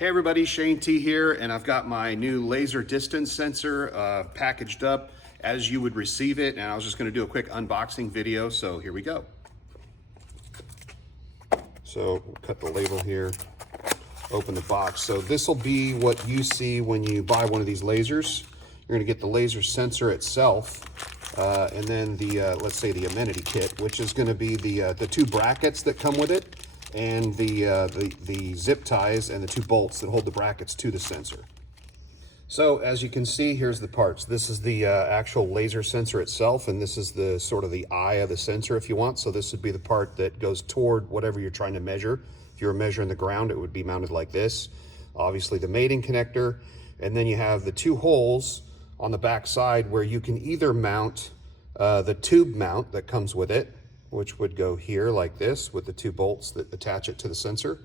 Hey everybody, Shane T here, and I've got my new laser distance sensor packaged up as you would receive it, and I was just going to do a quick unboxing video, so here we go. So we'll cut the label here, open the box. So this will be what you see when you buy one of these lasers. You're going to get the laser sensor itself, and then the let's say the amenity kit, which is going to be the two brackets that come with it, and the zip ties and the two bolts that hold the brackets to the sensor. So as you can see, here's the parts. This is the actual laser sensor itself, and this is the sort of the eye of the sensor if you want. So this would be the part that goes toward whatever you're trying to measure. If you were measuring the ground, it would be mounted like this. Obviously the mating connector, and then you have the two holes on the back side where you can either mount the tube mount that comes with it, which would go here like this with the two bolts that attach it to the sensor,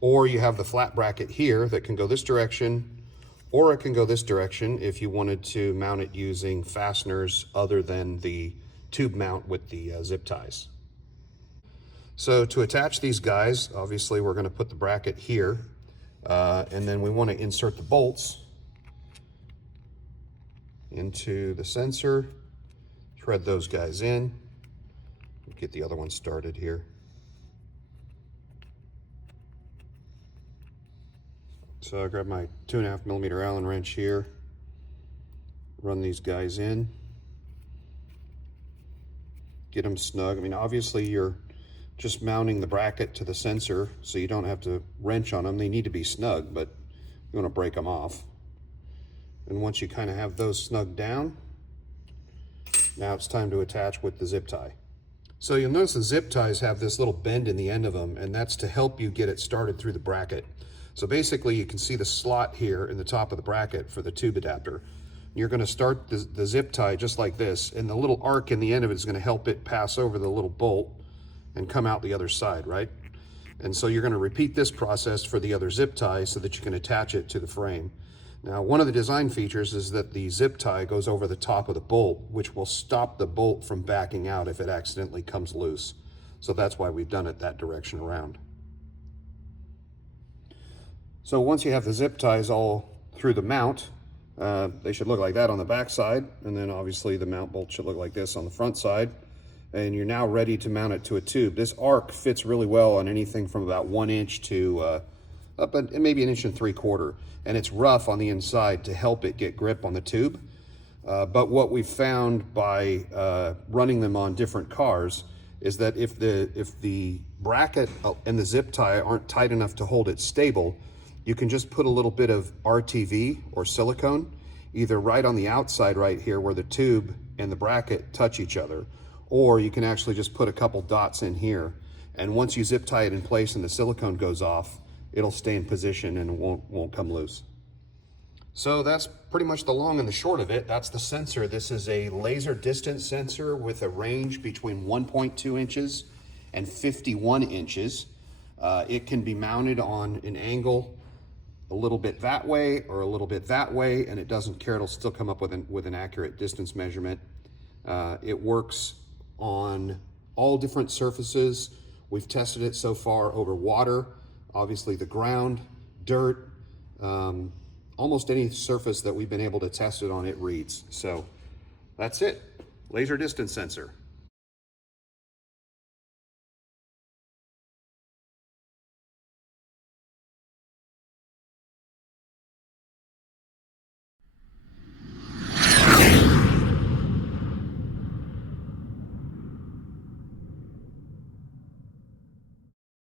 or you have the flat bracket here that can go this direction, or it can go this direction if you wanted to mount it using fasteners other than the tube mount with the zip ties. So to attach these guys, obviously we're going to put the bracket here, and then we want to insert the bolts into the sensor, thread those guys in. Get the other one started here. So I grab my 2.5 millimeter Allen wrench here, run these guys in, get them snug. I mean, obviously you're just mounting the bracket to the sensor, so you don't have to wrench on them. They need to be snug, but you want to break them off. And once you kind of have those snugged down, now it's time to attach with the zip tie. So you'll notice the zip ties have this little bend in the end of them, and that's to help you get it started through the bracket. So basically you can see the slot here in the top of the bracket for the tube adapter. You're going to start the zip tie just like this, and the little arc in the end of it is going to help it pass over the little bolt and come out the other side, right? And so you're going to repeat this process for the other zip tie so that you can attach it to the frame. Now, one of the design features is that the zip tie goes over the top of the bolt, which will stop the bolt from backing out if it accidentally comes loose. So that's why we've done it that direction around. So once you have the zip ties all through the mount, they should look like that on the back side, and then obviously the mount bolt should look like this on the front side, and you're now ready to mount it to a tube. This arc fits really well on anything from about 1 inch to up at maybe 1.75 inches, and it's rough on the inside to help it get grip on the tube. But what we've found by running them on different cars is that if the bracket and the zip tie aren't tight enough to hold it stable, you can just put a little bit of RTV or silicone, either right on the outside right here where the tube and the bracket touch each other, or you can actually just put a couple dots in here. And once you zip tie it in place and the silicone goes off, it'll stay in position and it won't come loose. So that's pretty much the long and the short of it. That's the sensor. This is a laser distance sensor with a range between 1.2 inches and 51 inches. It can be mounted on an angle a little bit that way or a little bit that way, and it doesn't care. It'll still come up with an accurate distance measurement. It works on all different surfaces. We've tested it so far over water, obviously the ground, dirt, almost any surface that we've been able to test it on, it reads. So that's it, laser distance sensor.